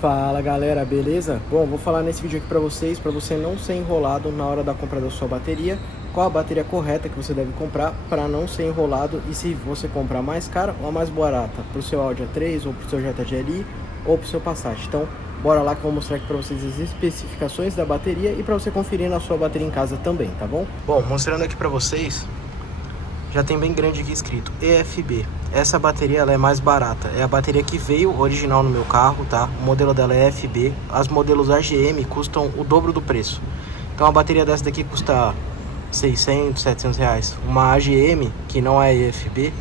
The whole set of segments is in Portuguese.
Fala galera, beleza? Bom, vou falar nesse vídeo aqui pra vocês, para você não ser enrolado na hora da compra da sua bateria, qual a bateria correta que você deve comprar para não ser enrolado e se você comprar mais cara ou mais barata, pro seu Audi A3 ou pro seu Jetta GLI ou pro seu Passat. Então, bora lá que eu vou mostrar aqui pra vocês as especificações da bateria e para você conferir na sua bateria em casa também, tá bom? Bom, mostrando aqui pra vocês, já tem bem grande aqui escrito EFB. Essa bateria ela é mais barata, é a bateria que veio original no meu carro, tá? O modelo dela é EFB, as modelos AGM custam o dobro do preço. Então a bateria dessa daqui custa 600, 700 reais. Uma AGM, que não é EFB,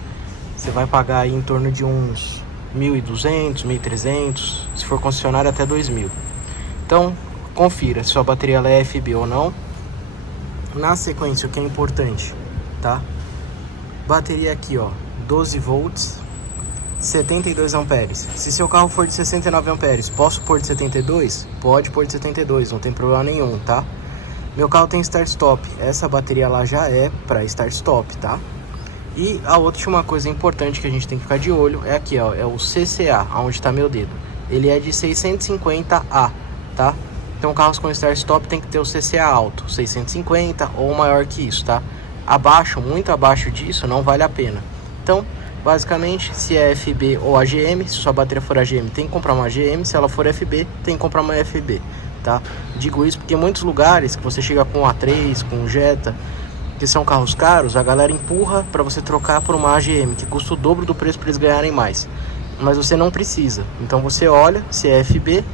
você vai pagar aí em torno de uns 1.200, 1.300, se for concessionário até 2.000. Então confira se sua bateria ela é EFB ou não. Na sequência, o que é importante, tá? Bateria aqui, ó, 12 volts, 72 amperes. Se seu carro for de 69 amperes, posso pôr de 72? Pode pôr de 72, não tem problema nenhum, tá? Meu carro tem start-stop, essa bateria lá já é para start-stop, tá? E a última coisa importante que a gente tem que ficar de olho é aqui, ó, é o CCA, onde está meu dedo. Ele é de 650A, tá? Então carros com start-stop tem que ter o CCA alto, 650 ou maior que isso, tá? Abaixo, muito abaixo disso, não vale a pena. Então, basicamente, se é FB ou AGM, se sua bateria for AGM, tem que comprar uma AGM, se ela for FB, tem que comprar uma FB, tá? Digo isso porque em muitos lugares que você chega com A3, com Jetta, que são carros caros, a galera empurra para você trocar por uma AGM, que custa o dobro do preço para eles ganharem mais. Mas você não precisa. Então você olha, se é FB,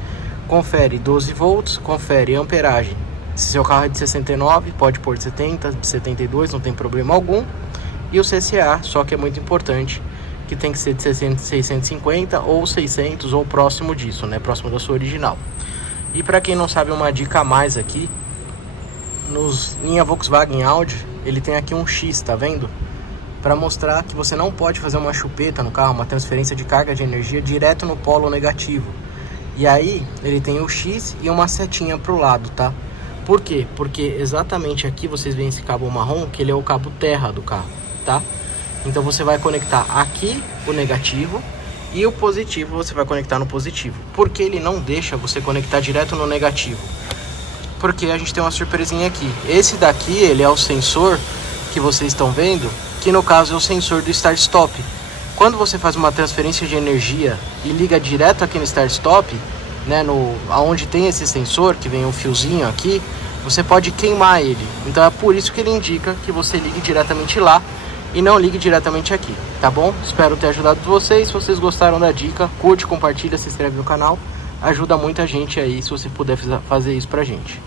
confere 12 volts, confere amperagem. Se seu carro é de 69, pode pôr de 70, de 72, não tem problema algum. E o CCA, só que é muito importante, que tem que ser de 650 ou 600 ou próximo disso, né? Próximo da sua original. E para quem não sabe, uma dica a mais aqui, nos linha Volkswagen Audi, ele tem aqui um X, tá vendo? Para mostrar que você não pode fazer uma chupeta no carro, uma transferência de carga de energia direto no polo negativo. E aí, ele tem o X e uma setinha pro lado, tá? Por quê? Porque exatamente aqui vocês veem esse cabo marrom, que ele é o cabo terra do carro, tá? Então você vai conectar aqui o negativo e o positivo você vai conectar no positivo. Por que ele não deixa você conectar direto no negativo? Porque a gente tem uma surpresinha aqui. Esse daqui, ele é o sensor que vocês estão vendo, que no caso é o sensor do start-stop. Quando você faz uma transferência de energia e liga direto aqui no start-stop, né, aonde tem esse sensor, que vem um fiozinho aqui, você pode queimar ele. Então é por isso que ele indica que você ligue diretamente lá e não ligue diretamente aqui, tá bom? Espero ter ajudado vocês. Se vocês gostaram da dica, curte, compartilha, se inscreve no canal. Ajuda muita gente aí se você puder fazer isso pra gente.